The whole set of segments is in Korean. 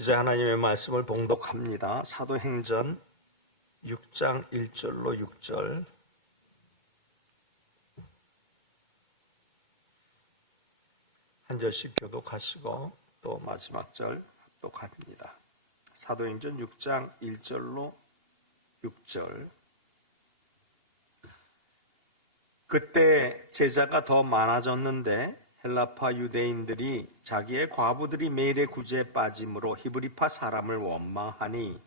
이제 하나님의 말씀을 봉독합니다. 사도행전 6장 1절로 6절. 한 절씩 교독하시고 또 마지막 절 합독합니다. 사도행전 6장 1절로 6절. 그때 제자가 더 많아졌는데 헬라파 유대인들이 자기의 과부들이 매일의 구제에 빠짐으로 히브리파 사람을 원망하니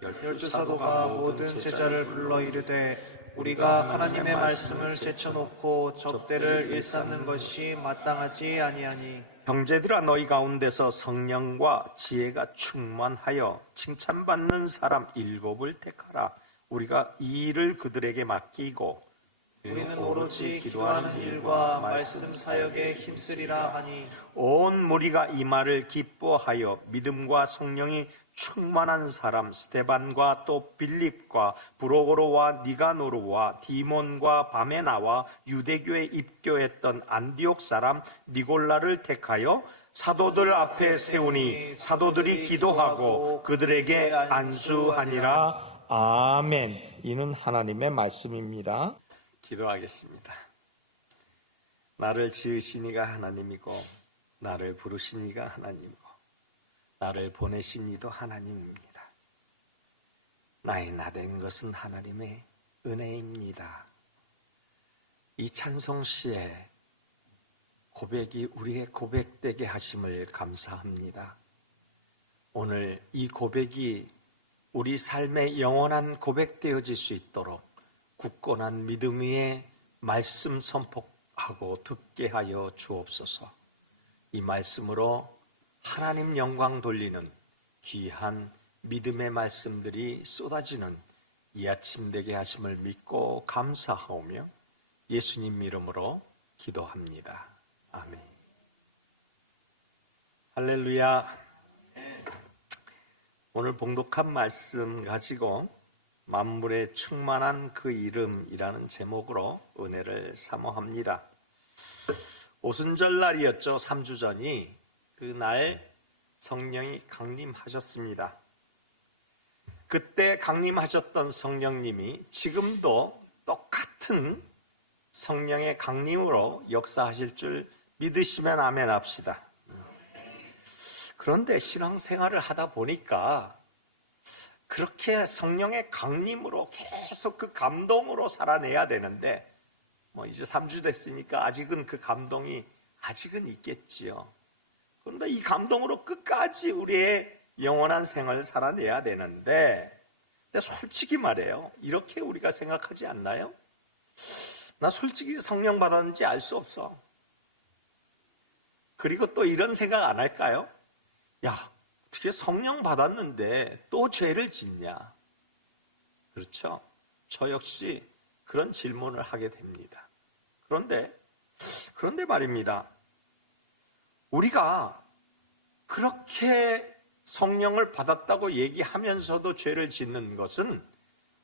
열두 사도가 모든 제자를 불러 이르되 우리가 하나님의 말씀을 제쳐놓고 접대를 일삼는 것이 마땅하지 아니하니 형제들아, 너희 가운데서 성령과 지혜가 충만하여 칭찬받는 사람 7을 택하라. 우리가 이 일을 그들에게 맡기고 우리는 오로지 기도하는 일과 말씀 사역에 힘쓰리라 하니 온 무리가 이 말을 기뻐하여 믿음과 성령이 충만한 사람 스데반과 또 빌립과 브로고로와 니가노르와 디몬과 바메나와 유대교에 입교했던 안디옥 사람 니골라를 택하여 사도들 앞에 세우니 사도들이 기도하고 그들에게 안수하니라. 아멘. 이는 하나님의 말씀입니다. 기도하겠습니다. 나를 지으신 이가 하나님이고 나를 부르신 이가 하나님이고 나를 보내신 이도 하나님입니다. 나의 나된 것은 하나님의 은혜입니다. 이 찬송시에 고백이 우리의 고백되게 하심을 감사합니다. 오늘 이 고백이 우리 삶의 영원한 고백되어질 수 있도록 굳건한 믿음 위에 말씀 선포하고 듣게 하여 주옵소서. 이 말씀으로 하나님 영광 돌리는 귀한 믿음의 말씀들이 쏟아지는 이 아침 되게 하심을 믿고 감사하오며 예수님 이름으로 기도합니다. 아멘. 할렐루야. 오늘 봉독한 말씀 가지고 만물에 충만한 그 이름이라는 제목으로 은혜를 사모합니다. 오순절 날이었죠. 3주 전이. 그날 성령이 강림하셨습니다. 그때 강림하셨던 성령님이 지금도 똑같은 성령의 강림으로 역사하실 줄 믿으시면 아멘 합시다. 그런데 신앙생활을 하다 보니까 그렇게 성령의 강림으로 계속 그 감동으로 살아내야 되는데 이제 3주 됐으니까 아직은 그 감동이 아직은 있겠지요. 그런데 이 감동으로 끝까지 우리의 영원한 생을 살아내야 되는데 솔직히 말해요. 이렇게 우리가 생각하지 않나요? 나 솔직히 성령 받았는지 알 수 없어. 그리고 또 이런 생각 안 할까요? 야, 어떻게 성령 받았는데 또 죄를 짓냐? 그렇죠? 저 역시 그런 질문을 하게 됩니다. 그런데 말입니다. 우리가 그렇게 성령을 받았다고 얘기하면서도 죄를 짓는 것은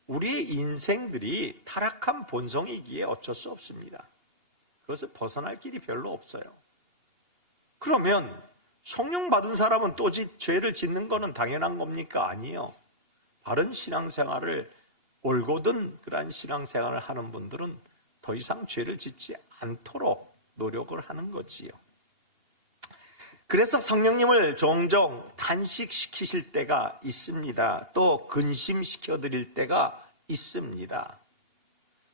우리의 인생들이 타락한 본성이기에 어쩔 수 없습니다. 그것을 벗어날 길이 별로 없어요. 그러면 성령 받은 사람은 또 죄를 짓는 것은 당연한 겁니까? 아니요. 바른 신앙생활을 올곧은 그러한 신앙생활을 하는 분들은 더 이상 죄를 짓지 않도록 노력을 하는 거지요. 그래서 성령님을 종종 탄식시키실 때가 있습니다. 또 근심시켜 드릴 때가 있습니다.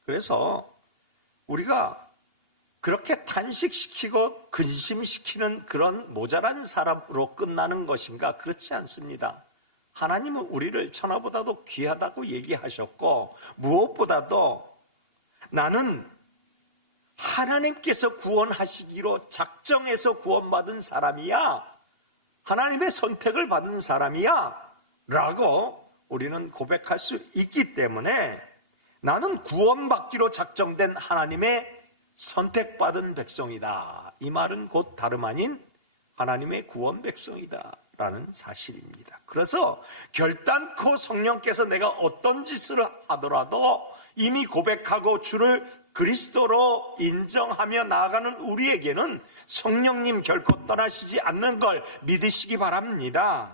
그래서 우리가 그렇게 탄식시키고 근심시키는 그런 모자란 사람으로 끝나는 것인가? 그렇지 않습니다. 하나님은 우리를 천하보다도 귀하다고 얘기하셨고 무엇보다도 나는 하나님께서 구원하시기로 작정해서 구원받은 사람이야. 하나님의 선택을 받은 사람이야. 라고 우리는 고백할 수 있기 때문에 나는 구원받기로 작정된 하나님의 선택받은 백성이다. 이 말은 곧 다름 아닌 하나님의 구원 백성이다 라는 사실입니다. 그래서 결단코 성령께서 내가 어떤 짓을 하더라도 이미 고백하고 주를 그리스도로 인정하며 나아가는 우리에게는 성령님 결코 떠나시지 않는 걸 믿으시기 바랍니다.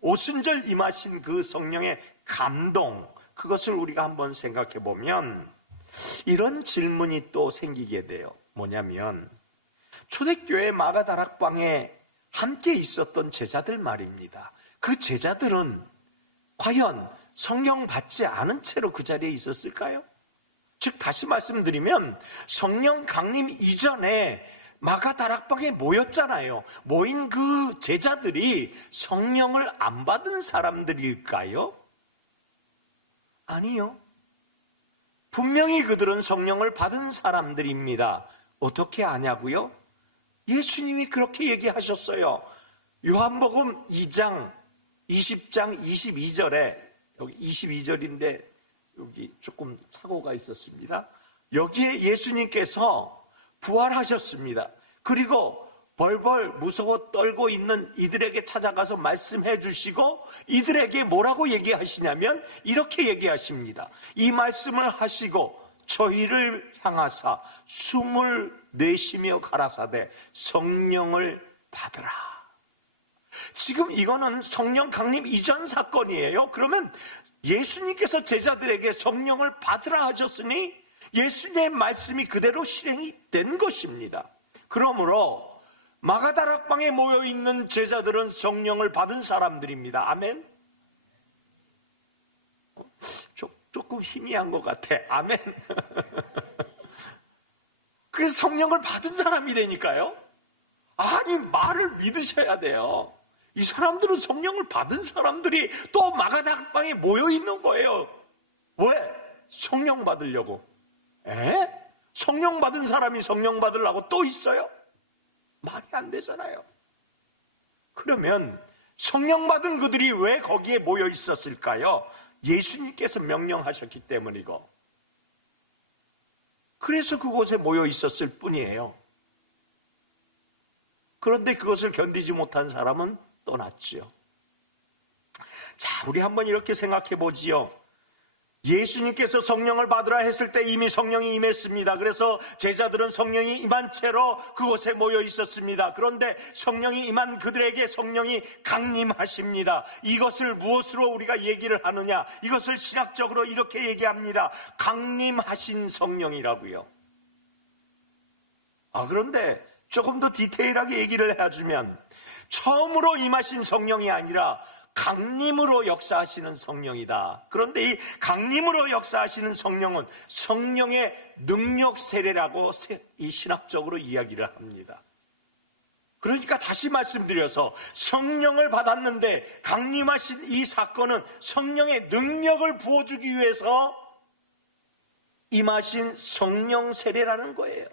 오순절 임하신 그 성령의 감동, 그것을 우리가 한번 생각해 보면 이런 질문이 또 생기게 돼요. 뭐냐면 초대교회 마가다락방에 함께 있었던 제자들 말입니다. 그 제자들은 과연 성령 받지 않은 채로 그 자리에 있었을까요? 즉 다시 말씀드리면 성령 강림 이전에 마가다락방에 모였잖아요. 모인 그 제자들이 성령을 안 받은 사람들일까요? 아니요. 분명히 그들은 성령을 받은 사람들입니다. 어떻게 아냐고요? 예수님이 그렇게 얘기하셨어요. 요한복음 2장 20장 22절에 여기 22절인데 여기 조금 사고가 있었습니다. 여기에 예수님께서 부활하셨습니다. 그리고 벌벌 무서워 떨고 있는 이들에게 찾아가서 말씀해 주시고 이들에게 뭐라고 얘기하시냐면 이렇게 얘기하십니다. 이 말씀을 하시고 저희를 향하사 숨을 내쉬며 가라사대 성령을 받으라. 지금 이거는 성령 강림 이전 사건이에요. 그러면 예수님께서 제자들에게 성령을 받으라 하셨으니 예수님의 말씀이 그대로 실행이 된 것입니다. 그러므로 마가다락방에 모여있는 제자들은 성령을 받은 사람들입니다. 아멘? 조금 희미한 것 같아. 아멘? 그래서 성령을 받은 사람이라니까요. 아니, 말을 믿으셔야 돼요. 이 사람들은 성령을 받은 사람들이 또 마가다락방에 모여있는 거예요. 왜? 성령 받으려고. 성령 받은 사람이 성령 받으려고 또 있어요? 말이 안 되잖아요. 그러면 성령 받은 그들이 왜 거기에 모여 있었을까요? 예수님께서 명령하셨기 때문이고, 그래서 그곳에 모여 있었을 뿐이에요. 그런데 그것을 견디지 못한 사람은 떠났지요. 자, 우리 한번 이렇게 생각해 보지요. 예수님께서 성령을 받으라 했을 때 이미 성령이 임했습니다. 그래서 제자들은 성령이 임한 채로 그곳에 모여 있었습니다. 그런데 성령이 임한 그들에게 성령이 강림하십니다. 이것을 무엇으로 우리가 얘기를 하느냐? 이것을 신학적으로 이렇게 얘기합니다. 강림하신 성령이라고요. 그런데 조금 더 디테일하게 얘기를 해주면 처음으로 임하신 성령이 아니라 강림으로 역사하시는 성령이다. 그런데 이 강림으로 역사하시는 성령은 성령의 능력 세례라고 이 신학적으로 이야기를 합니다. 그러니까 다시 말씀드려서 성령을 받았는데 강림하신 이 사건은 성령의 능력을 부어주기 위해서 임하신 성령 세례라는 거예요.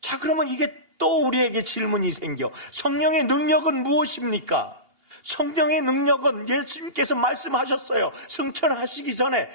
자, 그러면 이게 또 우리에게 질문이 생겨. 성령의 능력은 무엇입니까? 성령의 능력은 예수님께서 말씀하셨어요. 승천하시기 전에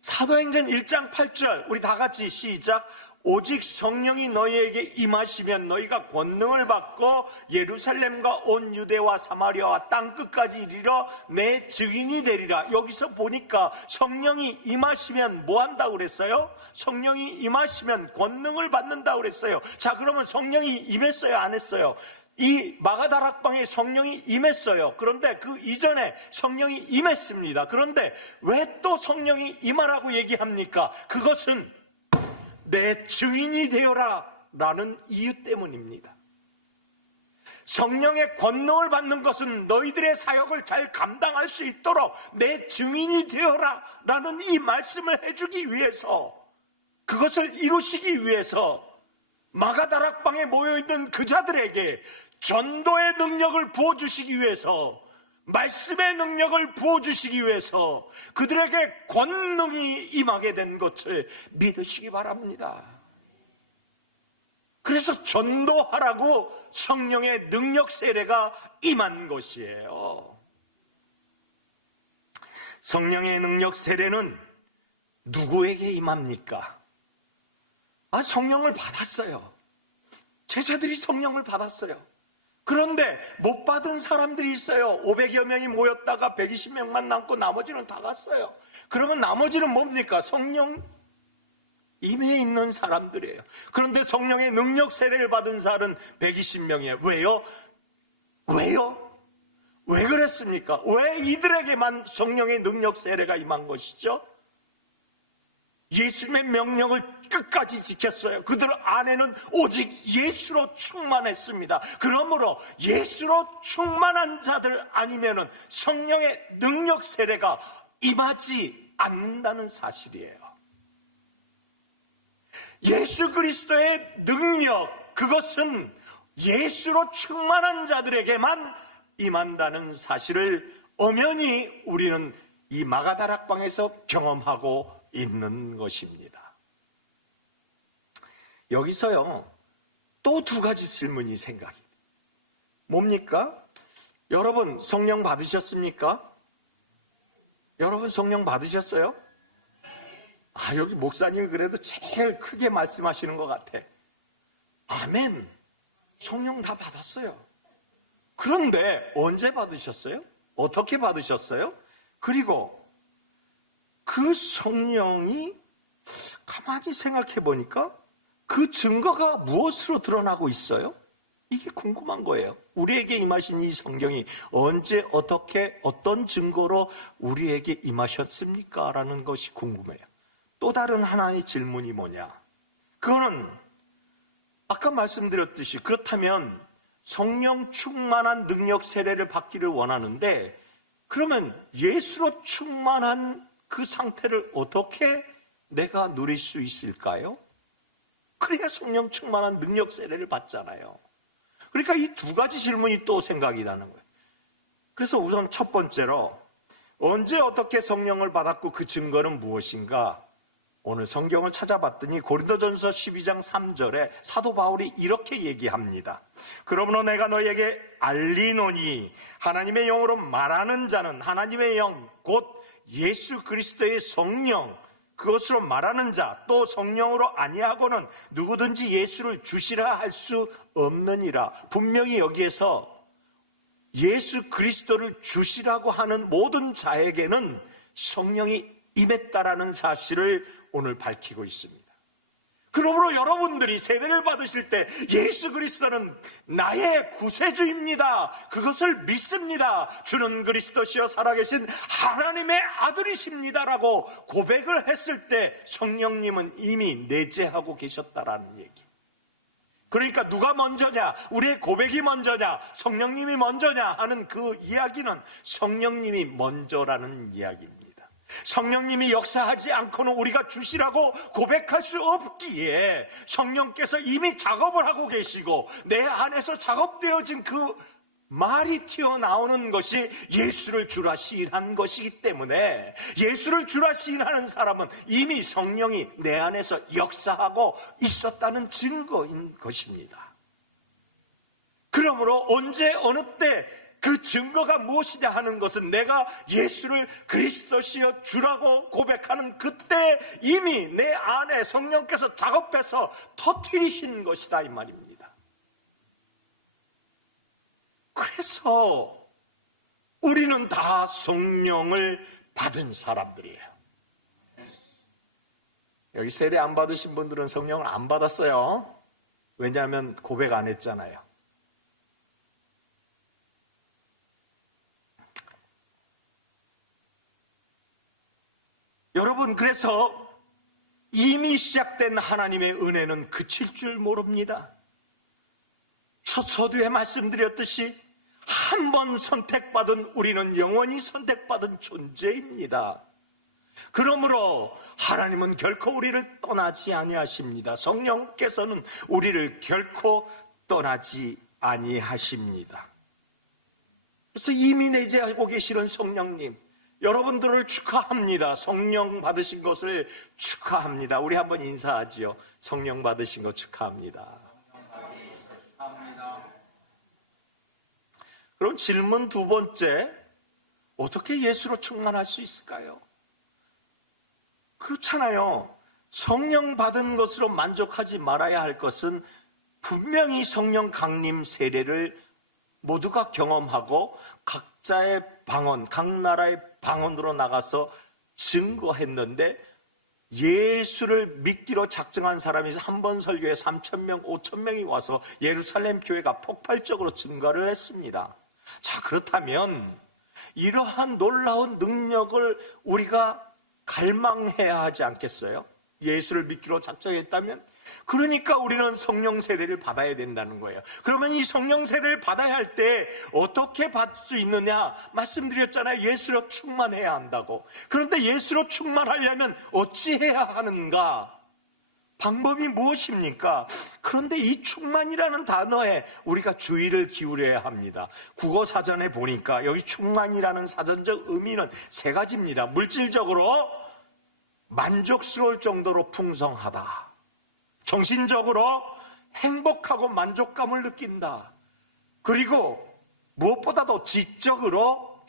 사도행전 1장 8절 우리 다 같이 시작. 오직 성령이 너희에게 임하시면 너희가 권능을 받고 예루살렘과 온 유대와 사마리아와 땅끝까지 이르러 내 증인이 되리라. 여기서 보니까 성령이 임하시면 뭐 한다고 그랬어요? 성령이 임하시면 권능을 받는다고 그랬어요. 자, 그러면 성령이 임했어요, 안 했어요? 이 마가다락방에 성령이 임했어요. 그런데 그 이전에 성령이 임했습니다. 그런데 왜 또 성령이 임하라고 얘기합니까? 그것은 내 증인이 되어라 라는 이유 때문입니다. 성령의 권능을 받는 것은 너희들의 사역을 잘 감당할 수 있도록 내 증인이 되어라 라는 이 말씀을 해주기 위해서, 그것을 이루시기 위해서 마가다락방에 모여있는 그 자들에게 전도의 능력을 부어주시기 위해서, 말씀의 능력을 부어주시기 위해서 그들에게 권능이 임하게 된 것을 믿으시기 바랍니다. 그래서 전도하라고 성령의 능력 세례가 임한 것이에요. 성령의 능력 세례는 누구에게 임합니까? 성령을 받았어요. 제자들이 성령을 받았어요. 그런데 못 받은 사람들이 있어요. 500여 명이 모였다가 120명만 남고 나머지는 다 갔어요. 그러면 나머지는 뭡니까? 성령 임해 있는 사람들이에요. 그런데 성령의 능력 세례를 받은 사람은 120명이에요. 왜요? 왜 그랬습니까? 왜 이들에게만 성령의 능력 세례가 임한 것이죠? 예수님의 명령을 끝까지 지켰어요. 그들 안에는 오직 예수로 충만했습니다. 그러므로 예수로 충만한 자들 아니면은 성령의 능력 세례가 임하지 않는다는 사실이에요. 예수 그리스도의 능력, 그것은 예수로 충만한 자들에게만 임한다는 사실을 엄연히 우리는 이 마가다락방에서 경험하고 있는 것입니다. 여기서요, 또 두 가지 질문이 생각이 돼요. 뭡니까? 여러분 성령 받으셨습니까? 여러분 성령 받으셨어요? 여기 목사님이 그래도 제일 크게 말씀하시는 것 같아. 아멘. 성령 다 받았어요. 그런데 언제 받으셨어요? 어떻게 받으셨어요? 그리고 그 성령이 가만히 생각해 보니까 그 증거가 무엇으로 드러나고 있어요? 이게 궁금한 거예요. 우리에게 임하신 이 성경이 언제 어떻게 어떤 증거로 우리에게 임하셨습니까? 라는 것이 궁금해요. 또 다른 하나의 질문이 뭐냐? 그거는 아까 말씀드렸듯이 그렇다면 성령 충만한 능력 세례를 받기를 원하는데, 그러면 예수로 충만한 그 상태를 어떻게 내가 누릴 수 있을까요? 그래야 성령 충만한 능력 세례를 받잖아요. 그러니까 이 두 가지 질문이 또 생각이 나는 거예요. 그래서 우선 첫 번째로 언제 어떻게 성령을 받았고 그 증거는 무엇인가? 오늘 성경을 찾아봤더니 고린도전서 12장 3절에 사도 바울이 이렇게 얘기합니다. 그러므로 내가 너에게 알리노니 하나님의 영으로 말하는 자는 하나님의 영 곧 예수 그리스도의 성령, 그것으로 말하는 자, 또 성령으로 아니하고는 누구든지 예수를 주시라 할 수 없느니라. 분명히 여기에서 예수 그리스도를 주시라고 하는 모든 자에게는 성령이 임했다라는 사실을 오늘 밝히고 있습니다. 그러므로 여러분들이 세례를 받으실 때 예수 그리스도는 나의 구세주입니다, 그것을 믿습니다, 주는 그리스도시여 살아계신 하나님의 아들이십니다라고 고백을 했을 때 성령님은 이미 내재하고 계셨다라는 얘기. 그러니까 누가 먼저냐, 우리의 고백이 먼저냐, 성령님이 먼저냐 하는 그 이야기는 성령님이 먼저라는 이야기입니다. 성령님이 역사하지 않고는 우리가 주시라고 고백할 수 없기에 성령께서 이미 작업을 하고 계시고 내 안에서 작업되어진 그 말이 튀어나오는 것이 예수를 주라 시인한 것이기 때문에, 예수를 주라 시인하는 사람은 이미 성령이 내 안에서 역사하고 있었다는 증거인 것입니다. 그러므로 언제 어느 때 그 증거가 무엇이냐 하는 것은 내가 예수를 그리스도시여 주라고 고백하는 그때 이미 내 안에 성령께서 작업해서 터뜨리신 것이다 이 말입니다. 그래서 우리는 다 성령을 받은 사람들이에요. 여기 세례 안 받으신 분들은 성령을 안 받았어요. 왜냐하면 고백 안 했잖아요. 여러분, 그래서 이미 시작된 하나님의 은혜는 그칠 줄 모릅니다. 첫 서두에 말씀드렸듯이 한 번 선택받은 우리는 영원히 선택받은 존재입니다. 그러므로 하나님은 결코 우리를 떠나지 아니하십니다. 성령께서는 우리를 결코 떠나지 아니하십니다. 그래서 이미 내재하고 계시는 성령님, 여러분들을 축하합니다. 성령 받으신 것을 축하합니다. 우리 한번 인사하지요. 성령 받으신 것 축하합니다. 그럼 질문 두 번째, 어떻게 예수로 충만할 수 있을까요? 그렇잖아요. 성령 받은 것으로 만족하지 말아야 할 것은 분명히 성령 강림 세례를 모두가 경험하고 각자의 방언, 각 나라의 방언으로 나가서 증거했는데, 예수를 믿기로 작정한 사람이 한 번 설교에 3,000명, 5,000명이 와서 예루살렘 교회가 폭발적으로 증가를 했습니다. 자, 그렇다면 이러한 놀라운 능력을 우리가 갈망해야 하지 않겠어요? 예수를 믿기로 작정했다면? 그러니까 우리는 성령 세례를 받아야 된다는 거예요. 그러면 이 성령 세례를 받아야 할 때 어떻게 받을 수 있느냐? 말씀드렸잖아요. 예수로 충만해야 한다고. 그런데 예수로 충만하려면 어찌해야 하는가? 방법이 무엇입니까? 그런데 이 충만이라는 단어에 우리가 주의를 기울여야 합니다. 국어사전에 보니까 여기 충만이라는 사전적 의미는 세 가지입니다. 물질적으로 만족스러울 정도로 풍성하다. 정신적으로 행복하고 만족감을 느낀다. 그리고 무엇보다도 지식적으로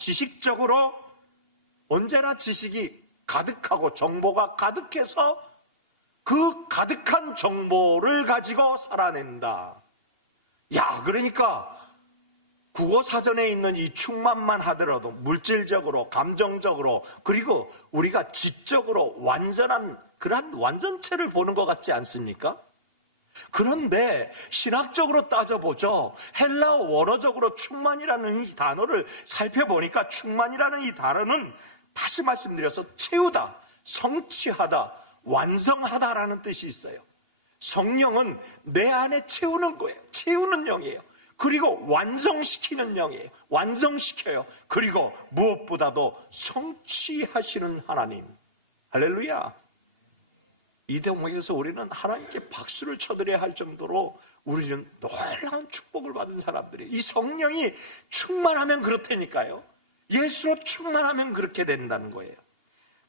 언제나 지식이 가득하고 정보가 가득해서 그 가득한 정보를 가지고 살아낸다. 그러니까 국어사전에 있는 이 충만만 하더라도 물질적으로, 감정적으로, 그리고 우리가 지적으로 완전한 그런 완전체를 보는 것 같지 않습니까? 그런데 신학적으로 따져보죠. 헬라어 원어적으로 충만이라는 이 단어를 살펴보니까 충만이라는 이 단어는 다시 말씀드려서 채우다, 성취하다, 완성하다라는 뜻이 있어요. 성령은 내 안에 채우는 거예요. 채우는 영이에요. 그리고 완성시키는 영이에요. 완성시켜요. 그리고 무엇보다도 성취하시는 하나님. 할렐루야. 이 대목에서 우리는 하나님께 박수를 쳐드려야 할 정도로 우리는 놀라운 축복을 받은 사람들이에요. 이 성령이 충만하면 그렇다니까요. 예수로 충만하면 그렇게 된다는 거예요.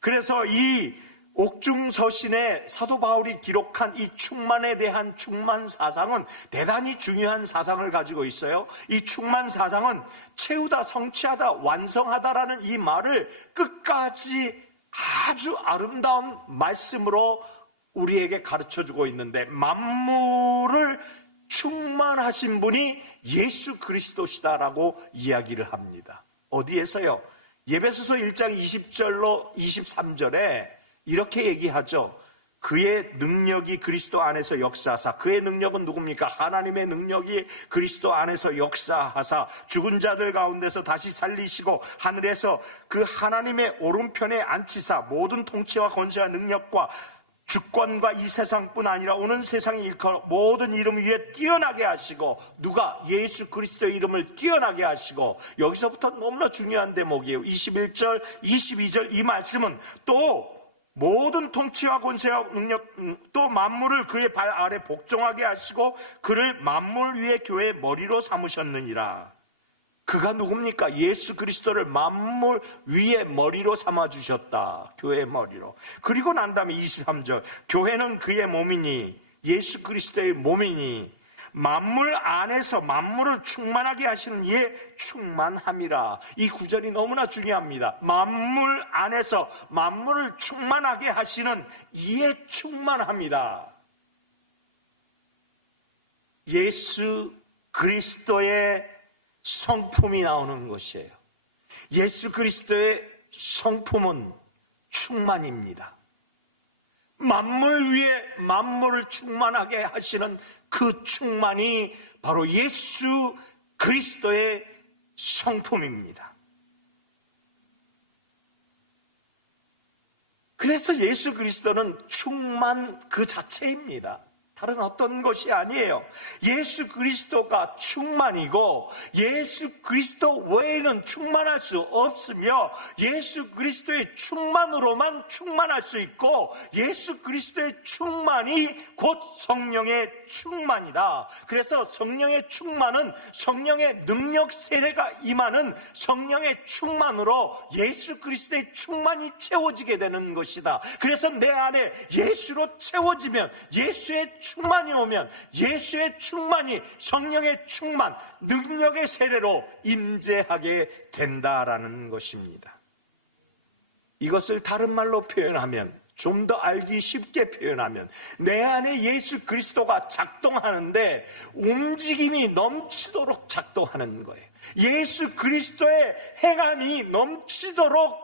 그래서 이 옥중서신에 사도 바울이 기록한 이 충만에 대한 충만 사상은 대단히 중요한 사상을 가지고 있어요. 이 충만 사상은 채우다, 성취하다, 완성하다라는 이 말을 끝까지 아주 아름다운 말씀으로 우리에게 가르쳐주고 있는데, 만물을 충만하신 분이 예수 그리스도시다라고 이야기를 합니다. 어디에서요? 에베소서 1장 20절로 23절에 이렇게 얘기하죠. 그의 능력이 그리스도 안에서 역사하사. 그의 능력은 누굽니까? 하나님의 능력이 그리스도 안에서 역사하사 죽은 자들 가운데서 다시 살리시고 하늘에서 그 하나님의 오른편에 앉히사 모든 통치와 권세와 능력과 주권과 이 세상뿐 아니라 오는 세상에 일컬어 모든 이름 위에 뛰어나게 하시고, 누가? 예수 그리스도의 이름을 뛰어나게 하시고. 여기서부터 너무나 중요한 대목이에요. 21절 22절 이 말씀은 또 모든 통치와 권세와 능력, 또 만물을 그의 발 아래 복종하게 하시고 그를 만물 위에 교회의 머리로 삼으셨느니라. 그가 누굽니까? 예수 그리스도를 만물 위에 머리로 삼아주셨다. 교회의 머리로. 그리고 난 다음에 23절 교회는 그의 몸이니, 예수 그리스도의 몸이니 만물 안에서 만물을 충만하게 하시는 이의 충만함이라. 이 구절이 너무나 중요합니다. 만물 안에서 만물을 충만하게 하시는 이의 충만함이다. 예수 그리스도의 성품이 나오는 것이에요. 예수 그리스도의 성품은 충만입니다. 만물 위에 만물을 충만하게 하시는 그 충만이 바로 예수 그리스도의 성품입니다. 그래서 예수 그리스도는 충만 그 자체입니다. 다른 어떤 것이 아니에요. 예수 그리스도가 충만이고 예수 그리스도 외에는 충만할 수 없으며 예수 그리스도의 충만으로만 충만할 수 있고 예수 그리스도의 충만이 곧 성령의 충만이다. 그래서 성령의 충만은 성령의 능력 세례가 임하는 성령의 충만으로 예수 그리스도의 충만이 채워지게 되는 것이다. 그래서 내 안에 예수로 채워지면, 예수의 충만이 오면 예수의 충만이 성령의 충만, 능력의 세례로 임재하게 된다라는 것입니다. 이것을 다른 말로 표현하면, 좀 더 알기 쉽게 표현하면, 내 안에 예수 그리스도가 작동하는데 움직임이 넘치도록 작동하는 거예요. 예수 그리스도의 행함이 넘치도록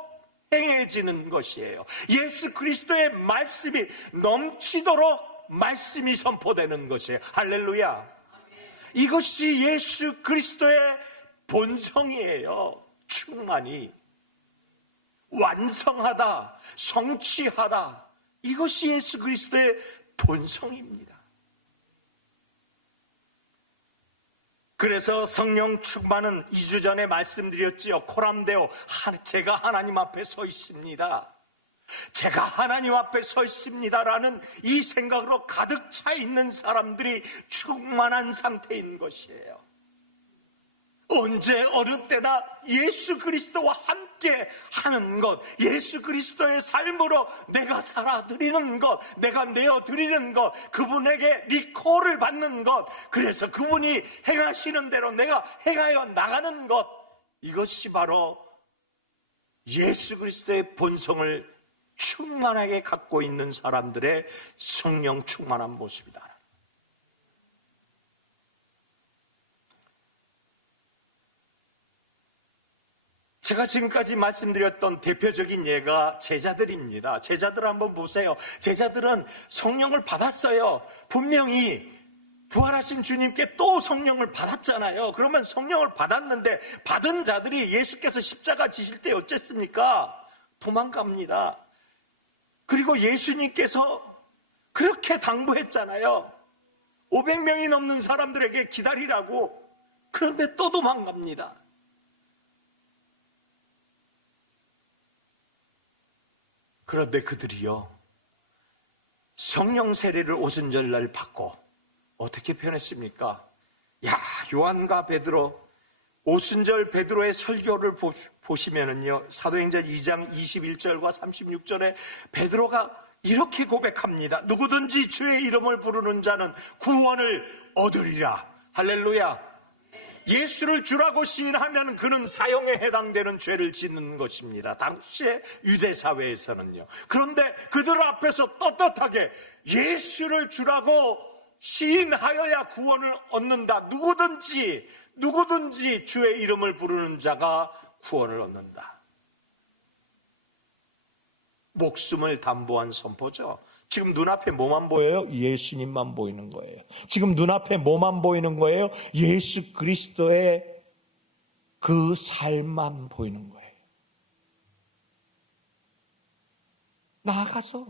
행해지는 것이에요. 예수 그리스도의 말씀이 넘치도록 말씀이 선포되는 것이에요. 할렐루야. 이것이 예수 그리스도의 본성이에요. 충만이 완성하다, 성취하다, 이것이 예수 그리스도의 본성입니다. 그래서 성령 충만은 2주 전에 말씀드렸지요. 코람데오, 제가 하나님 앞에 서 있습니다. 제가 하나님 앞에 서 있습니다라는 이 생각으로 가득 차 있는 사람들이 충만한 상태인 것이에요. 언제 어느 때나 예수 그리스도와 함께 하는 것, 예수 그리스도의 삶으로 내가 살아드리는 것, 내가 내어드리는 것, 그분에게 리콜을 받는 것, 그래서 그분이 행하시는 대로 내가 행하여 나가는 것, 이것이 바로 예수 그리스도의 본성을 충만하게 갖고 있는 사람들의 성령 충만한 모습이다. 제가 지금까지 말씀드렸던 대표적인 예가 제자들입니다. 제자들 한번 보세요. 제자들은 성령을 받았어요. 분명히 부활하신 주님께 또 성령을 받았잖아요. 그러면 성령을 받았는데 받은 자들이 예수께서 십자가 지실 때 어쨌습니까? 도망갑니다. 그리고 예수님께서 그렇게 당부했잖아요. 500명이 넘는 사람들에게 기다리라고. 그런데 또 도망갑니다. 그런데 그들이요, 성령 세례를 오순절날 받고 어떻게 표현했습니까? 야, 요한과 베드로, 오순절 베드로의 설교를 보시면은요, 사도행전 2장 21절과 36절에 베드로가 이렇게 고백합니다. 누구든지 주의 이름을 부르는 자는 구원을 얻으리라. 할렐루야. 예수를 주라고 시인하면 그는 사형에 해당되는 죄를 짓는 것입니다. 당시의 유대사회에서는요. 그런데 그들 앞에서 떳떳하게 예수를 주라고 시인하여야 구원을 얻는다. 누구든지 주의 이름을 부르는 자가 구원을 얻는다. 목숨을 담보한 선포죠. 지금 눈앞에 뭐만 보여요? 예수님만 보이는 거예요. 지금 눈앞에 뭐만 보이는 거예요? 예수 그리스도의 그 삶만 보이는 거예요. 나아가서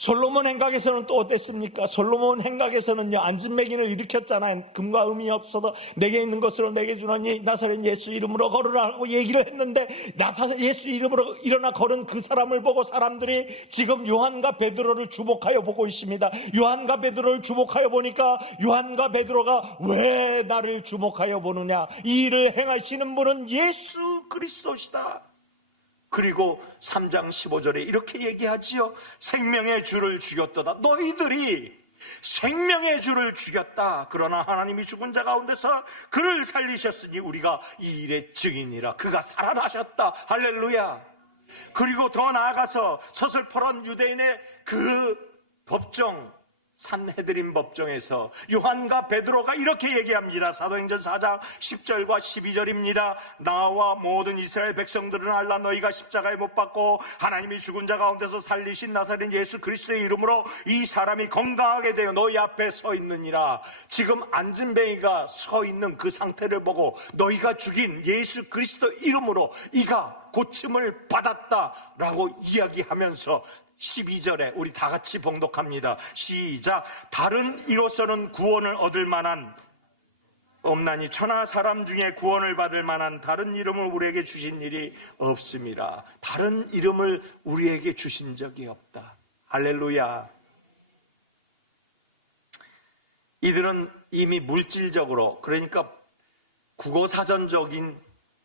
솔로몬 행각에서는 또 어땠습니까? 솔로몬 행각에서는요, 안진매긴을 일으켰잖아요. 금과 음이 없어도 내게 있는 것으로 내게 주노니 나사렛 예수 이름으로 걸으라고 얘기를 했는데, 나사렛 예수 이름으로 일어나 걸은 그 사람을 보고 사람들이 지금 요한과 베드로를 주목하여 보고 있습니다. 요한과 베드로를 주목하여 보니까 요한과 베드로가 왜 나를 주목하여 보느냐? 이 일을 행하시는 분은 예수 그리스도시다. 그리고 3장 15절에 이렇게 얘기하지요. 생명의 주를 죽였도다. 너희들이 생명의 주를 죽였다. 그러나 하나님이 죽은 자 가운데서 그를 살리셨으니 우리가 이 일의 증인이라. 그가 살아나셨다. 할렐루야. 그리고 더 나아가서 서슬퍼런 유대인의 그 법정, 산헤드린 법정에서 요한과 베드로가 이렇게 얘기합니다. 사도행전 4장 10절과 12절입니다. 나와 모든 이스라엘 백성들은 알라. 너희가 십자가에 못 박고 하나님이 죽은 자 가운데서 살리신 나사렛 예수 그리스도의 이름으로 이 사람이 건강하게 되어 너희 앞에 서 있느니라. 지금 안진뱅이가 서 있는 그 상태를 보고 너희가 죽인 예수 그리스도 이름으로 이가 고침을 받았다라고 이야기하면서 12절에 우리 다 같이 봉독합니다. 시작. 다른 이로서는 구원을 얻을 만한 없나니 천하 사람 중에 구원을 받을 만한 다른 이름을 우리에게 주신 일이 없음이라. 다른 이름을 우리에게 주신 적이 없다. 할렐루야. 이들은 이미 물질적으로, 그러니까 국어사전적인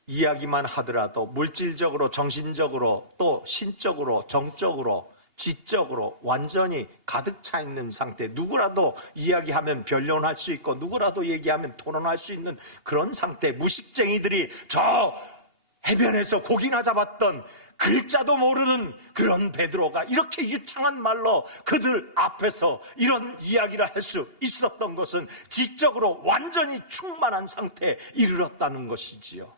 이야기만 하더라도 물질적으로, 정신적으로, 또 신적으로, 정적으로, 지적으로 완전히 가득 차 있는 상태. 누구라도 이야기하면 변론할 수 있고 누구라도 얘기하면 토론할 수 있는 그런 상태. 무식쟁이들이 저 해변에서 고기나 잡았던 글자도 모르는 그런 베드로가 이렇게 유창한 말로 그들 앞에서 이런 이야기를 할 수 있었던 것은 지적으로 완전히 충만한 상태에 이르렀다는 것이지요.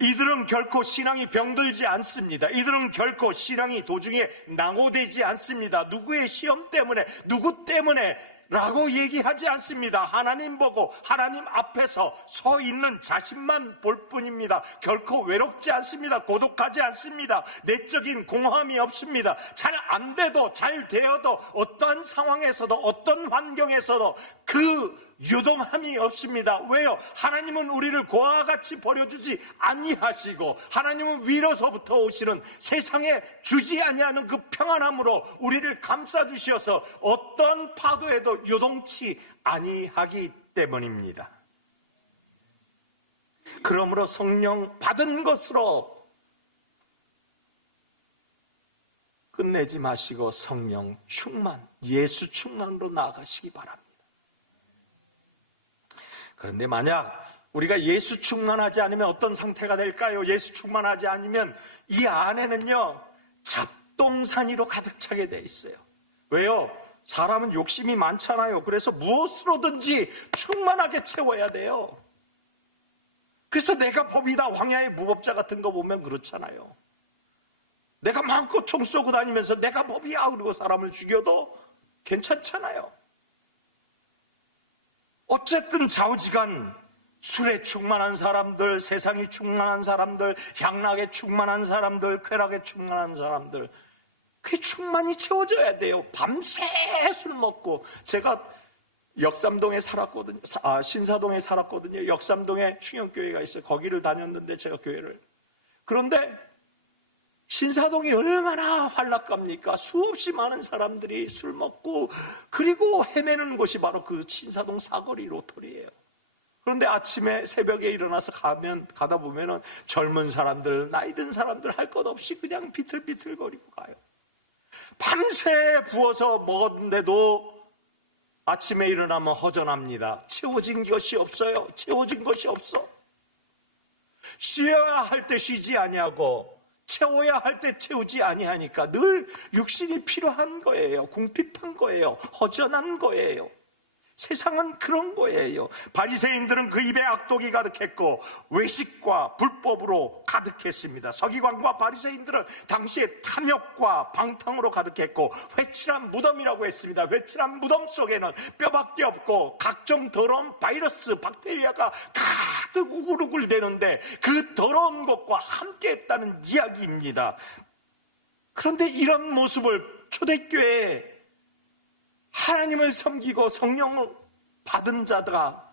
이들은 결코 신앙이 병들지 않습니다. 이들은 결코 신앙이 도중에 낙오되지 않습니다. 누구의 시험 때문에, 누구 때문에 라고 얘기하지 않습니다. 하나님 보고 하나님 앞에서 서 있는 자신만 볼 뿐입니다. 결코 외롭지 않습니다. 고독하지 않습니다. 내적인 공허함이 없습니다. 잘 안 돼도 잘 되어도 어떠한 상황에서도 어떤 환경에서도 그 요동함이 없습니다. 왜요? 하나님은 우리를 고아와 같이 버려주지 아니하시고 하나님은 위로서부터 오시는 세상에 주지 아니하는 그 평안함으로 우리를 감싸주셔서 어떤 파도에도 요동치 아니하기 때문입니다. 그러므로 성령 받은 것으로 끝내지 마시고 성령 충만, 예수 충만으로 나아가시기 바랍니다. 그런데 만약 우리가 예수 충만하지 않으면 어떤 상태가 될까요? 예수 충만하지 않으면 이 안에는요, 잡동사니로 가득 차게 돼 있어요. 왜요? 사람은 욕심이 많잖아요. 그래서 무엇으로든지 충만하게 채워야 돼요. 그래서 내가 법이다, 황야의 무법자 같은 거 보면 그렇잖아요. 내가 마음껏 총 쏘고 다니면서 내가 법이야 그리고 사람을 죽여도 괜찮잖아요. 어쨌든 좌우지간 술에 충만한 사람들, 세상이 충만한 사람들, 향락에 충만한 사람들, 쾌락에 충만한 사람들, 그게 충만히 채워져야 돼요. 밤새 술 먹고. 제가 역삼동에 살았거든요. 신사동에 살았거든요. 역삼동에 충영교회가 있어요. 거기를 다녔는데 제가 교회를. 그런데 신사동이 얼마나 활락갑니까? 수없이 많은 사람들이 술 먹고 그리고 헤매는 곳이 바로 그 신사동 사거리 로터리예요. 그런데 아침에 새벽에 일어나서 가다 보면은 젊은 사람들, 나이 든 사람들 할 것 없이 그냥 비틀비틀거리고 가요. 밤새 부어서 먹었는데도 아침에 일어나면 허전합니다. 채워진 것이 없어요. 채워진 것이 없어. 쉬어야 할 때 쉬지 아니하고 채워야 할 때 채우지 아니하니까 늘 육신이 필요한 거예요. 궁핍한 거예요. 허전한 거예요. 세상은 그런 거예요. 바리새인들은 그 입에 악독이 가득했고 외식과 불법으로 가득했습니다. 서기관과 바리새인들은 당시에 탐욕과 방탕으로 가득했고 회칠한 무덤이라고 했습니다. 회칠한 무덤 속에는 뼈밖에 없고 각종 더러운 바이러스, 박테리아가 가득 우글우글 대는데 그 더러운 것과 함께 했다는 이야기입니다. 그런데 이런 모습을 초대교회에 하나님을 섬기고 성령을 받은 자가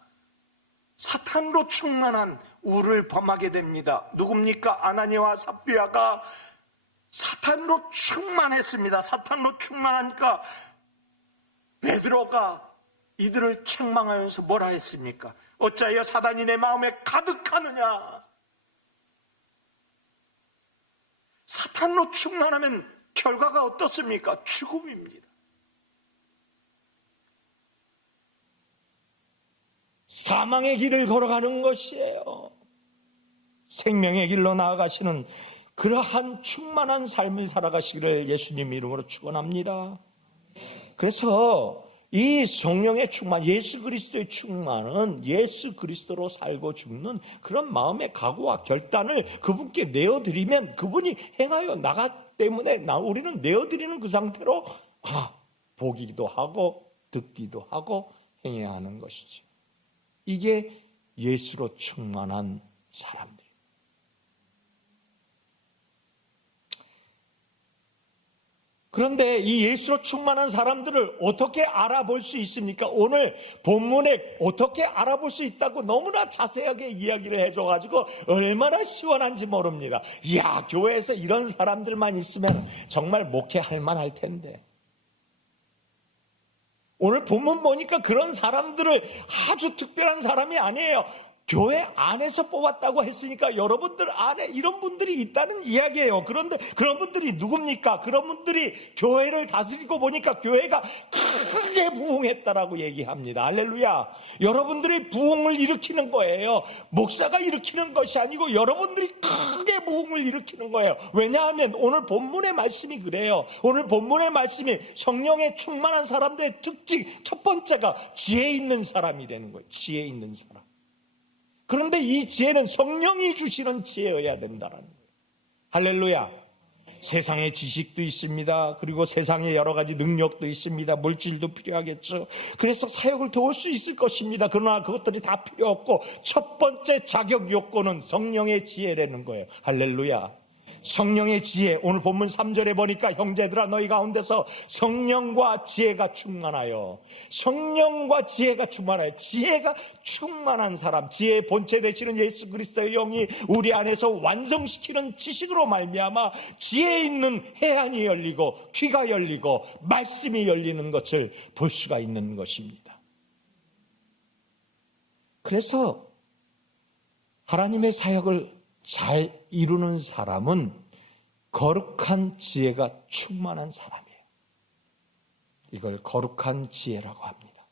사탄으로 충만한 우를 범하게 됩니다. 누굽니까? 아나니아와 삽비라가 사탄으로 충만했습니다. 사탄으로 충만하니까 베드로가 이들을 책망하면서 뭐라 했습니까? 어찌하여 사단이 내 마음에 가득하느냐? 사탄으로 충만하면 결과가 어떻습니까? 죽음입니다. 사망의 길을 걸어가는 것이에요. 생명의 길로 나아가시는 그러한 충만한 삶을 살아가시기를 예수님 이름으로 축원합니다. 그래서 이 성령의 충만, 예수 그리스도의 충만은 예수 그리스도로 살고 죽는 그런 마음의 각오와 결단을 그분께 내어드리면 그분이 행하여 나가 때문에 우리는 내어드리는 그 상태로 보기도 하고 듣기도 하고 행해야 하는 것이죠. 이게 예수로 충만한 사람들. 그런데 이 예수로 충만한 사람들을 어떻게 알아볼 수 있습니까? 오늘 본문에 어떻게 알아볼 수 있다고 너무나 자세하게 이야기를 해줘가지고 얼마나 시원한지 모릅니다. 이야, 교회에서 이런 사람들만 있으면 정말 목회할 만할 텐데. 오늘 본문 보니까 그런 사람들을 아주 특별한 사람이 아니에요. 교회 안에서 뽑았다고 했으니까 여러분들 안에 이런 분들이 있다는 이야기예요. 그런데 그런 분들이 누굽니까? 그런 분들이 교회를 다스리고 보니까 교회가 크게 부흥했다라고 얘기합니다. 할렐루야. 여러분들이 부흥을 일으키는 거예요. 목사가 일으키는 것이 아니고 여러분들이 크게 부흥을 일으키는 거예요. 왜냐하면 오늘 본문의 말씀이 그래요. 오늘 본문의 말씀이 성령에 충만한 사람들의 특징 첫 번째가 지혜 있는 사람이라는 거예요. 지혜 있는 사람. 그런데 이 지혜는 성령이 주시는 지혜여야 된다는 거예요. 할렐루야. 세상의 지식도 있습니다. 그리고 세상에 여러 가지 능력도 있습니다. 물질도 필요하겠죠. 그래서 사역을 도울 수 있을 것입니다. 그러나 그것들이 다 필요 없고 첫 번째 자격 요건은 성령의 지혜라는 거예요. 할렐루야. 성령의 지혜, 오늘 본문 3절에 보니까 형제들아 너희 가운데서 성령과 지혜가 충만하여, 성령과 지혜가 충만하여, 지혜가 충만한 사람, 지혜의 본체 되시는 예수 그리스도의 영이 우리 안에서 완성시키는 지식으로 말미암아 지혜 있는 해안이 열리고 귀가 열리고 말씀이 열리는 것을 볼 수가 있는 것입니다. 그래서 하나님의 사역을 잘 이루는 사람은 거룩한 지혜가 충만한 사람이에요. 이걸 거룩한 지혜라고 합니다.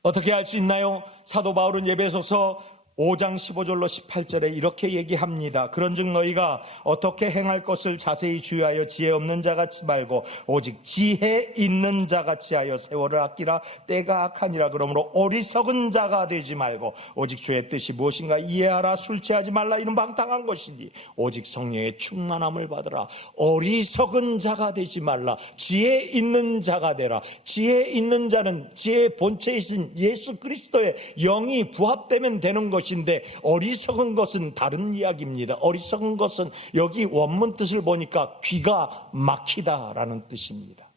어떻게 할 수 있나요? 사도 바울은 에베소서 5장 15절로 18절에 이렇게 얘기합니다. 그런즉 너희가 어떻게 행할 것을 자세히 주의하여 지혜 없는 자같이 말고 오직 지혜 있는 자같이 하여 세월을 아끼라. 때가 악하니라. 그러므로 어리석은 자가 되지 말고 오직 주의 뜻이 무엇인가 이해하라. 술 취하지 말라. 이는 방탕한 것이니 오직 성령의 충만함을 받으라. 어리석은 자가 되지 말라. 지혜 있는 자가 되라. 지혜 있는 자는 지혜의 본체이신 예수 그리스도의 영이 부합되면 되는 것인데 어리석은 것은 다른 이야기입니다. 어리석은 것은 여기 원문 뜻을 보니까 귀가 막히다라는 뜻입니다.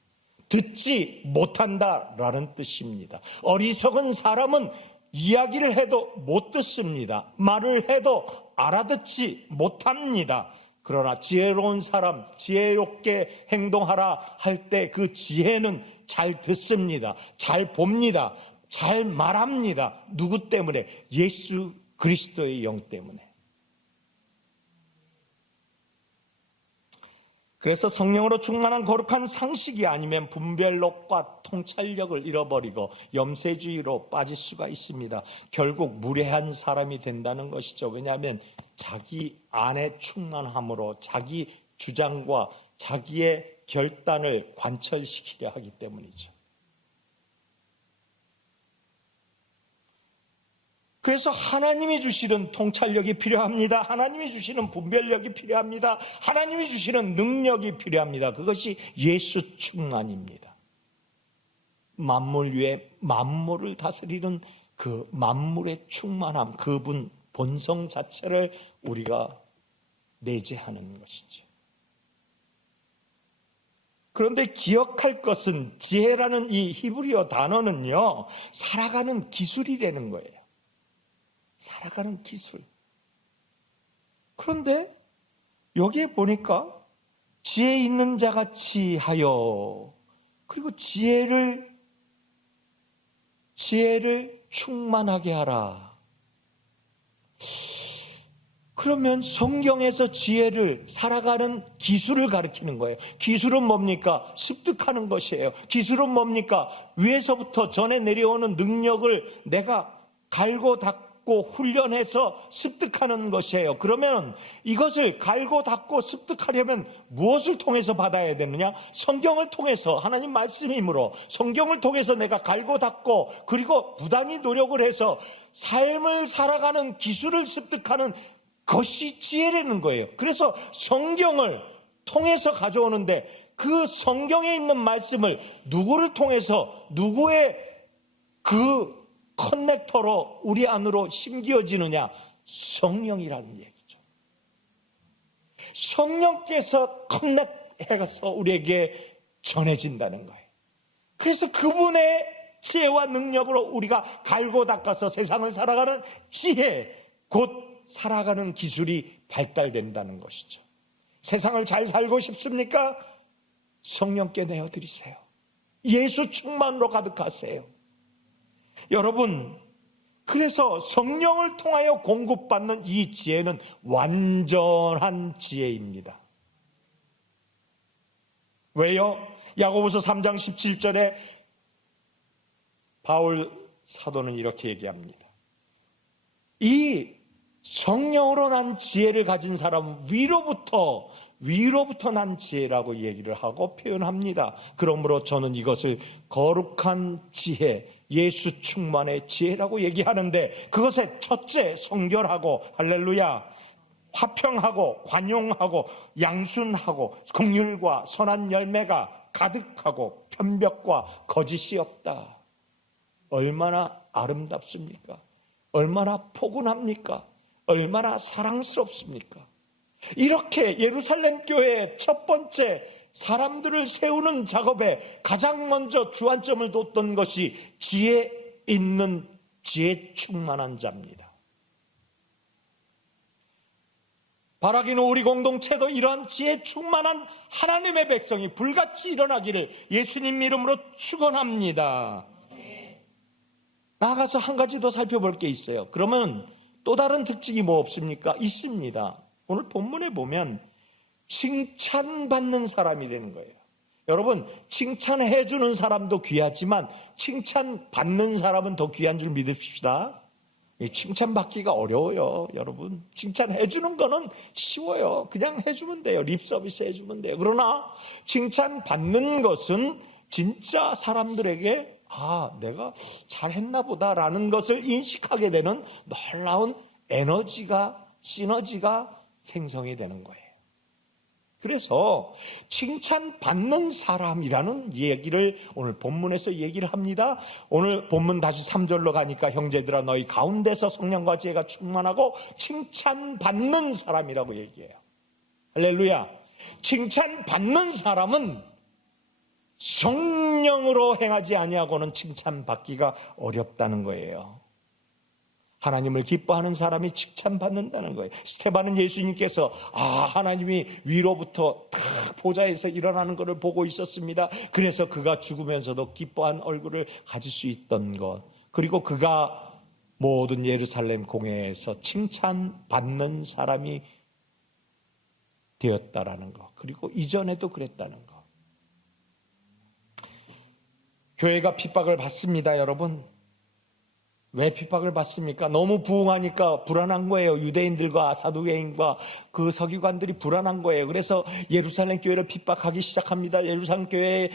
듣지 못한다라는 뜻입니다. 어리석은 사람은 이야기를 해도 못 듣습니다. 말을 해도 알아듣지 못합니다. 그러나 지혜로운 사람, 지혜롭게 행동하라 할 때 그 지혜는 잘 듣습니다. 잘 봅니다. 잘 말합니다. 누구 때문에? 예수 그리스도의 영 때문에. 그래서 성령으로 충만한 거룩한 상식이 아니면 분별력과 통찰력을 잃어버리고 염세주의로 빠질 수가 있습니다. 결국 무례한 사람이 된다는 것이죠. 왜냐하면 자기 안에 충만함으로 자기 주장과 자기의 결단을 관철시키려 하기 때문이죠. 그래서 하나님이 주시는 통찰력이 필요합니다. 하나님이 주시는 분별력이 필요합니다. 하나님이 주시는 능력이 필요합니다. 그것이 예수 충만입니다. 만물 위에 만물을 다스리는 그 만물의 충만함, 그분 본성 자체를 우리가 내재하는 것이죠. 그런데 기억할 것은 지혜라는 이 히브리어 단어는요, 살아가는 기술이라는 거예요. 살아가는 기술. 그런데 여기에 보니까 지혜 있는 자같이 하여, 그리고 지혜를 충만하게 하라. 그러면 성경에서 지혜를, 살아가는 기술을 가리키는 거예요. 기술은 뭡니까? 습득하는 것이에요. 기술은 뭡니까? 위에서부터 전해 내려오는 능력을 내가 갈고 닦고 훈련해서 습득하는 것이에요. 그러면 이것을 갈고 닦고 습득하려면 무엇을 통해서 받아야 되느냐? 성경을 통해서, 하나님 말씀이므로 성경을 통해서 내가 갈고 닦고 그리고 부단히 노력을 해서 삶을 살아가는 기술을 습득하는 것이 지혜라는 거예요. 그래서 성경을 통해서 가져오는데 그 성경에 있는 말씀을 누구를 통해서, 누구의 그 커넥터로 우리 안으로 심겨지느냐? 성령이라는 얘기죠. 성령께서 커넥해서 우리에게 전해진다는 거예요. 그래서 그분의 지혜와 능력으로 우리가 갈고 닦아서 세상을 살아가는 지혜, 곧 살아가는 기술이 발달된다는 것이죠. 세상을 잘 살고 싶습니까? 성령께 내어드리세요. 예수 충만으로 가득하세요. 여러분, 그래서 성령을 통하여 공급받는 이 지혜는 완전한 지혜입니다. 왜요? 야고보서 3장 17절에 바울 사도는 이렇게 얘기합니다. 이 성령으로 난 지혜를 가진 사람은 위로부터 난 지혜라고 얘기를 하고 표현합니다. 그러므로 저는 이것을 거룩한 지혜, 예수 충만의 지혜라고 얘기하는데, 그것의 첫째 성결하고, 할렐루야, 화평하고 관용하고 양순하고 긍휼과 선한 열매가 가득하고 편벽과 거짓이 없다. 얼마나 아름답습니까? 얼마나 포근합니까? 얼마나 사랑스럽습니까? 이렇게 예루살렘 교회의 첫 번째 사람들을 세우는 작업에 가장 먼저 주안점을 뒀던 것이 지혜 있는, 지혜 충만한 자입니다. 바라기는 우리 공동체도 이러한 지혜 충만한 하나님의 백성이 불같이 일어나기를 예수님 이름으로 축원합니다. 나아가서 한 가지 더 살펴볼 게 있어요. 그러면 또 다른 특징이 뭐 없습니까? 있습니다. 오늘 본문에 보면 칭찬받는 사람이 되는 거예요. 여러분, 칭찬해 주는 사람도 귀하지만 칭찬받는 사람은 더 귀한 줄 믿읍시다. 칭찬받기가 어려워요, 여러분. 칭찬해 주는 거는 쉬워요. 그냥 해주면 돼요. 립서비스 해주면 돼요. 그러나 칭찬받는 것은 진짜 사람들에게 내가 잘했나 보다라는 것을 인식하게 되는 놀라운 에너지가, 시너지가 생성이 되는 거예요. 그래서 칭찬받는 사람이라는 얘기를 오늘 본문에서 얘기를 합니다. 오늘 본문 다시 3절로 가니까 형제들아 너희 가운데서 성령과 지혜가 충만하고 칭찬받는 사람이라고 얘기해요. 할렐루야. 칭찬받는 사람은 성령으로 행하지 아니하고는 칭찬받기가 어렵다는 거예요. 하나님을 기뻐하는 사람이 칭찬받는다는 거예요. 스데반은 예수님께서 하나님이 위로부터 탁 보좌에서 일어나는 것을 보고 있었습니다. 그래서 그가 죽으면서도 기뻐한 얼굴을 가질 수 있던 것, 그리고 그가 모든 예루살렘 공회에서 칭찬받는 사람이 되었다라는 것, 그리고 이전에도 그랬다는 것. 교회가 핍박을 받습니다, 여러분. 왜 핍박을 받습니까? 너무 부흥하니까 불안한 거예요. 유대인들과 사두개인과 그 서기관들이 불안한 거예요. 그래서 예루살렘 교회를 핍박하기 시작합니다. 예루살렘 교회에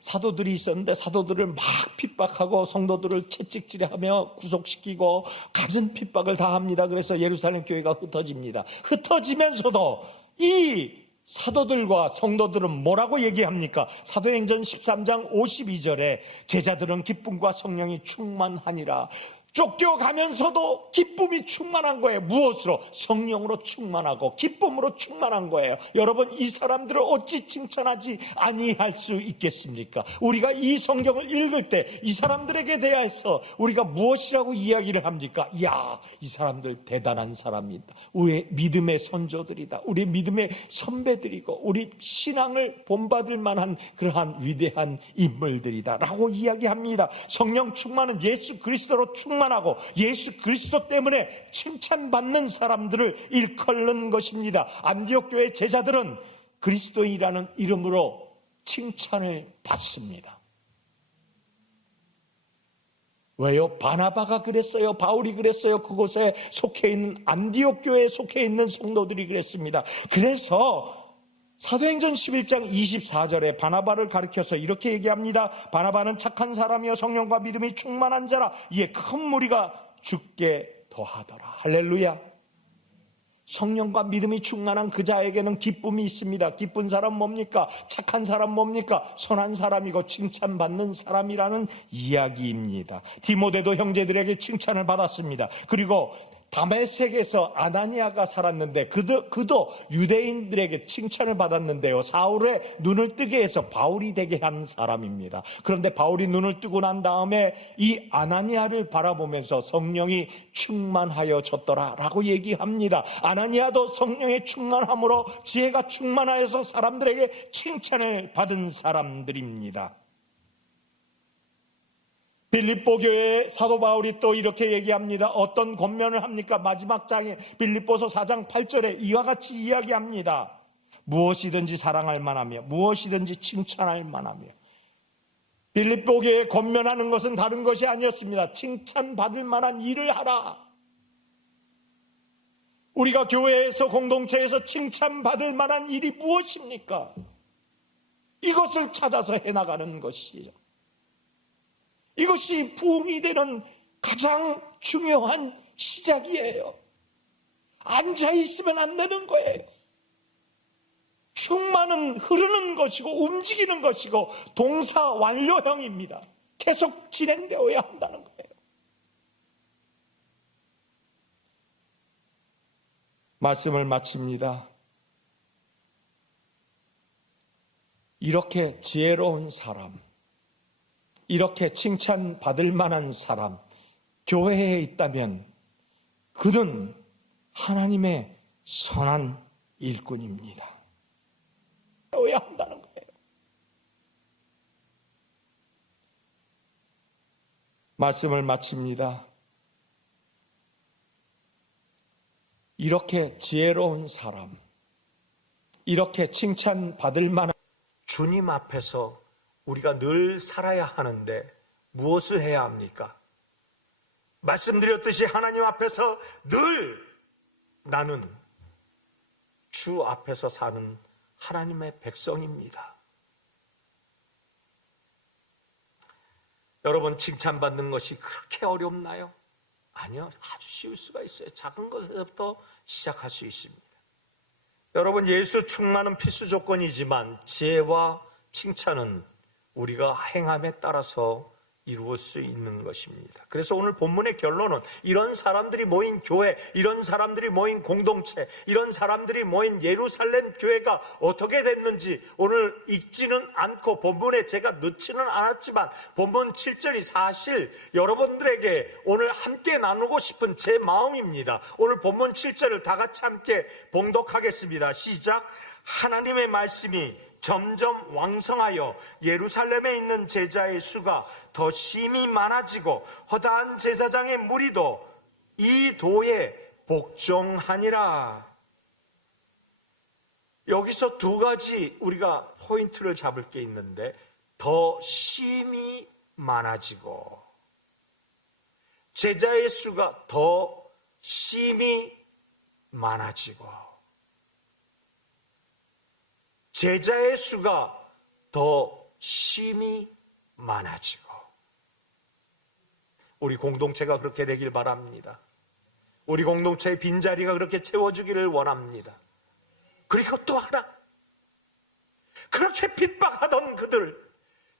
사도들이 있었는데 사도들을 막 핍박하고 성도들을 채찍질하며 구속시키고 갖은 핍박을 다 합니다. 그래서 예루살렘 교회가 흩어집니다. 흩어지면서도 이 사도들과 성도들은 뭐라고 얘기합니까? 사도행전 13장 52절에 제자들은 기쁨과 성령이 충만하니라. 쫓겨가면서도 기쁨이 충만한 거예요. 무엇으로? 성령으로 충만하고 기쁨으로 충만한 거예요. 여러분, 이 사람들을 어찌 칭찬하지 아니할 수 있겠습니까? 우리가 이 성경을 읽을 때 이 사람들에게 대해서 우리가 무엇이라고 이야기를 합니까? 이야, 이 사람들 대단한 사람이다. 우리의 믿음의 선조들이다. 우리 믿음의 선배들이고 우리 신앙을 본받을 만한 그러한 위대한 인물들이다 라고 이야기합니다. 성령 충만은 예수 그리스도로 충만하고 예수 그리스도 때문에 칭찬받는 사람들을 일컬는 것입니다. 안디옥 교회 제자들은 그리스도인이라는 이름으로 칭찬을 받습니다. 왜요? 바나바가 그랬어요. 바울이 그랬어요. 그곳에 속해 있는 안디옥 교회에 속해 있는 성도들이 그랬습니다. 그래서 사도행전 11장 24절에 바나바를 가리켜서 이렇게 얘기합니다. 바나바는 착한 사람이요 성령과 믿음이 충만한 자라. 이에 큰 무리가 죽게 더하더라. 할렐루야. 성령과 믿음이 충만한 그 자에게는 기쁨이 있습니다. 기쁜 사람 뭡니까? 착한 사람 뭡니까? 선한 사람이고 칭찬받는 사람이라는 이야기입니다. 디모데도 형제들에게 칭찬을 받았습니다. 그리고 다메섹에서 아나니아가 살았는데 그도 유대인들에게 칭찬을 받았는데요. 사울의 눈을 뜨게 해서 바울이 되게 한 사람입니다. 그런데 바울이 눈을 뜨고 난 다음에 이 아나니아를 바라보면서 성령이 충만하여졌더라 라고 얘기합니다. 아나니아도 성령의 충만함으로 지혜가 충만하여서 사람들에게 칭찬을 받은 사람들입니다. 빌립보 교회의 사도 바울이 또 이렇게 얘기합니다. 어떤 권면을 합니까? 마지막 장에 빌립보서 4장 8절에 이와 같이 이야기합니다. 무엇이든지 사랑할 만하며 무엇이든지 칭찬할 만하며. 빌립보 교회에 권면하는 것은 다른 것이 아니었습니다. 칭찬받을 만한 일을 하라. 우리가 교회에서 공동체에서 칭찬받을 만한 일이 무엇입니까? 이것을 찾아서 해나가는 것이죠. 이것이 부흥이 되는 가장 중요한 시작이에요. 앉아 있으면 안 되는 거예요. 충만은 흐르는 것이고 움직이는 것이고 동사 완료형입니다. 계속 진행되어야 한다는 거예요. 말씀을 마칩니다. 이렇게 지혜로운 사람, 이렇게 칭찬받을 만한 사람, 교회에 있다면 그는 하나님의 선한 일꾼입니다. 배워야 한다는 거예요. 말씀을 마칩니다. 이렇게 지혜로운 사람, 이렇게 칭찬받을 만한 주님 앞에서 우리가 늘 살아야 하는데 무엇을 해야 합니까? 말씀드렸듯이 하나님 앞에서 늘 나는 주 앞에서 사는 하나님의 백성입니다. 여러분, 칭찬받는 것이 그렇게 어렵나요? 아니요, 아주 쉬울 수가 있어요. 작은 것에서부터 시작할 수 있습니다. 여러분, 예수 충만은 필수 조건이지만 지혜와 칭찬은 우리가 행함에 따라서 이루어질 수 있는 것입니다. 그래서 오늘 본문의 결론은 이런 사람들이 모인 교회, 이런 사람들이 모인 공동체, 이런 사람들이 모인 예루살렘 교회가 어떻게 됐는지 오늘 읽지는 않고 본문에 제가 넣지는 않았지만 본문 7절이 사실 여러분들에게 오늘 함께 나누고 싶은 제 마음입니다. 오늘 본문 7절을 다 같이 함께 봉독하겠습니다. 시작. 하나님의 말씀이 점점 왕성하여 예루살렘에 있는 제자의 수가 더 심히 많아지고 허다한 제사장의 무리도 이 도에 복종하니라. 여기서 두 가지 우리가 포인트를 잡을 게 있는데, 더 심히 많아지고 제자의 수가 더 심히 많아지고 제자의 수가 더 심히 많아지고, 우리 공동체가 그렇게 되길 바랍니다. 우리 공동체의 빈자리가 그렇게 채워주기를 원합니다. 그리고 또 하나, 그렇게 핍박하던 그들,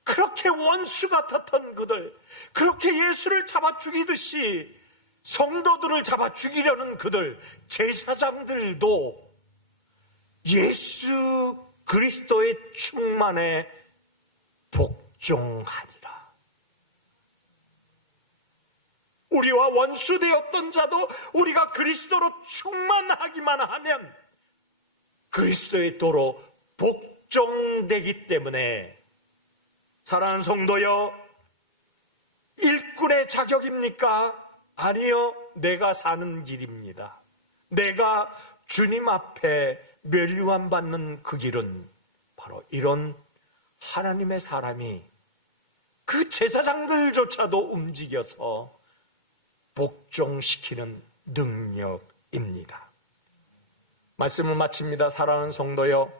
그렇게 원수 같았던 그들, 그렇게 예수를 잡아 죽이듯이 성도들을 잡아 죽이려는 그들, 제사장들도 예수 그리스도의 충만에 복종하니라. 우리와 원수되었던 자도 우리가 그리스도로 충만하기만 하면 그리스도의 도로 복종되기 때문에, 사랑하는 성도여, 일꾼의 자격입니까? 아니요, 내가 사는 길입니다. 내가 주님 앞에 멸류관 받는 그 길은 바로 이런 하나님의 사람이 그 제사장들조차도 움직여서 복종시키는 능력입니다. 말씀을 마칩니다. 사랑하는 성도여,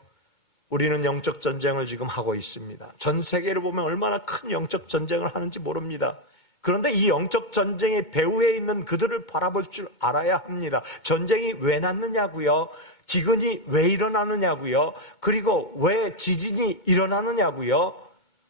우리는 영적 전쟁을 지금 하고 있습니다. 전 세계를 보면 얼마나 큰 영적 전쟁을 하는지 모릅니다. 그런데 이 영적 전쟁의 배후에 있는 그들을 바라볼 줄 알아야 합니다. 전쟁이 왜 났느냐고요? 기근이 왜 일어나느냐고요? 그리고 왜 지진이 일어나느냐고요?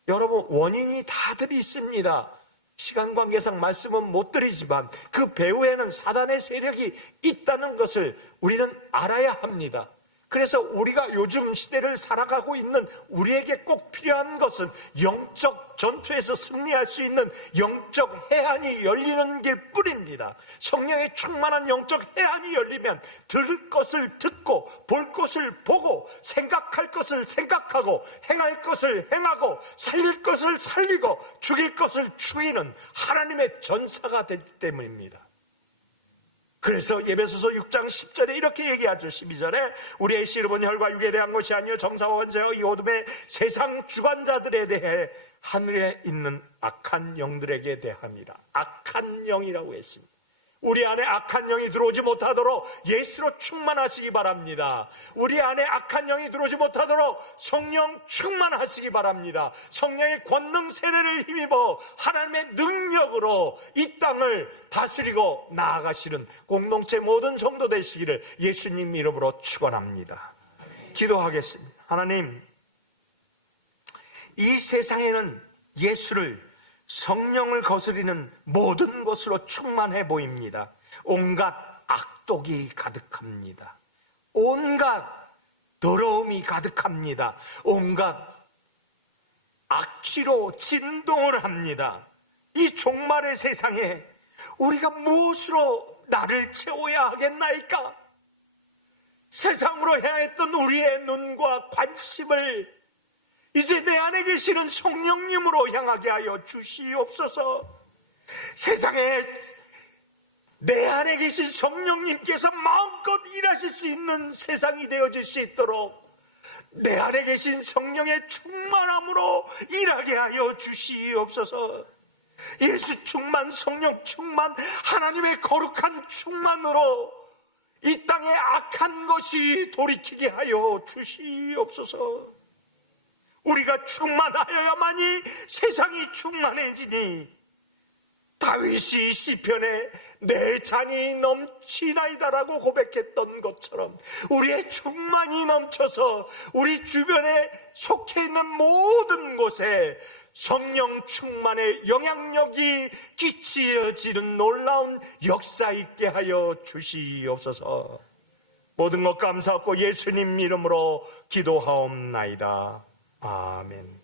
여러분, 원인이 다들 있습니다. 시간 관계상 말씀은 못 드리지만 그 배후에는 사단의 세력이 있다는 것을 우리는 알아야 합니다. 그래서 우리가 요즘 시대를 살아가고 있는 우리에게 꼭 필요한 것은 영적 전투에서 승리할 수 있는 영적 해안이 열리는 길 뿐입니다. 성령의 충만한 영적 해안이 열리면 들을 것을 듣고 볼 것을 보고 생각할 것을 생각하고 행할 것을 행하고 살릴 것을 살리고 죽일 것을 죽이는 하나님의 전사가 되기 때문입니다. 그래서 에베소서 6장 10절에 이렇게 얘기하죠. 12절에 우리의 씨름은 혈과 육에 대한 것이 아니요 정사와 권세와 이 어둠의 세상 주관자들에 대해 하늘에 있는 악한 영들에게 대함이라. 악한 영이라고 했습니다. 우리 안에 악한 영이 들어오지 못하도록 예수로 충만하시기 바랍니다. 우리 안에 악한 영이 들어오지 못하도록 성령 충만하시기 바랍니다. 성령의 권능 세례를 힘입어 하나님의 능력으로 이 땅을 다스리고 나아가시는 공동체 모든 성도 되시기를 예수님 이름으로 축원합니다. 기도하겠습니다. 하나님, 이 세상에는 예수를, 성령을 거스리는 모든 것으로 충만해 보입니다. 온갖 악독이 가득합니다. 온갖 더러움이 가득합니다. 온갖 악취로 진동을 합니다. 이 종말의 세상에 우리가 무엇으로 나를 채워야 하겠나이까? 세상으로 향했던 우리의 눈과 관심을 이제 내 안에 계시는 성령님으로 향하게 하여 주시옵소서. 세상에 내 안에 계신 성령님께서 마음껏 일하실 수 있는 세상이 되어질 수 있도록 내 안에 계신 성령의 충만함으로 일하게 하여 주시옵소서. 예수 충만, 성령 충만, 하나님의 거룩한 충만으로 이 땅에 악한 것이 돌이키게 하여 주시옵소서. 우리가 충만하여야만이 세상이 충만해지니 다윗이 시편에 내 잔이 넘치나이다라고 고백했던 것처럼 우리의 충만이 넘쳐서 우리 주변에 속해 있는 모든 곳에 성령 충만의 영향력이 끼치어지는 놀라운 역사 있게 하여 주시옵소서. 모든 것 감사하고 예수님 이름으로 기도하옵나이다. 아멘.